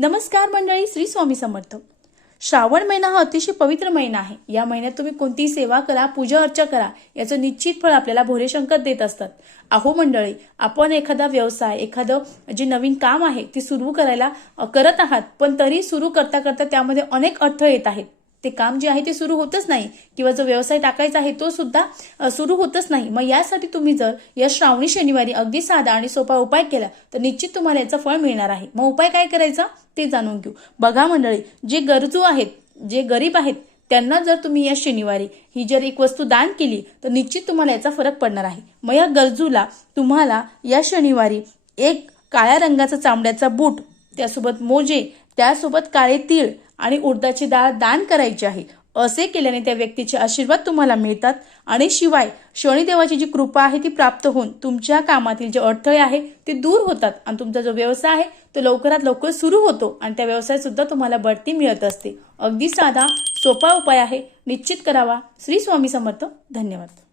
नमस्कार मंडळी, श्री स्वामी समर्थ। श्रावण महिना हा अतिशय पवित्र महिना आहे। या महिन्यात तुम्ही कोणतीही सेवा करा, पूजा अर्चा करा, याचं निश्चित फळ आपल्याला भोलेशंकर देत असतात। अहो मंडळी, आपण एखादा व्यवसाय, एखादं जे नवीन काम आहे ते सुरू करायला करत आहात, पण तरी सुरू करता करता त्यामध्ये अनेक अडथळे येत आहेत। ते काम जे आहे ते सुरू होतच नाही किंवा जो व्यवसाय टाकायचा आहे तो सुद्धा सुरू होतच नाही। मग यासाठी तुम्ही जर या श्रावणी शनिवारी अगदी साधा आणि सोपा उपाय केला तर निश्चित तुम्हाला याचं फळ मिळणार आहे। मग उपाय काय करायचा ते जाणून घेऊ। बघा मंडळी, जे गरजू आहेत, जे गरीब आहेत, त्यांना जर तुम्ही या शनिवारी ही जर एक वस्तू दान केली तर निश्चित तुम्हाला याचा फरक पडणार आहे। मग या गरजूला तुम्हाला या शनिवारी एक काळ्या रंगाचा चामड्याचा बूट, त्यासोबत मोजे, त्यासोबत काळे तीळ आणि उडदाची डाळ दान करायची आहे। असे केल्याने त्या व्यक्तीचे आशीर्वाद तुम्हाला मिळतात आणि शिवाय शनिदेवाची जी कृपा आहे ती प्राप्त होऊन तुमच्या कामातील जे अडथळे आहे ते दूर होतात आणि तुमचा जो व्यवसाय आहे तो लवकरात लवकर सुरू होतो आणि त्या व्यवसायात सुद्धा तुम्हाला बढती मिळत असते। अगदी साधा सोपा उपाय आहे, निश्चित करावा। श्री स्वामी समर्थ। धन्यवाद।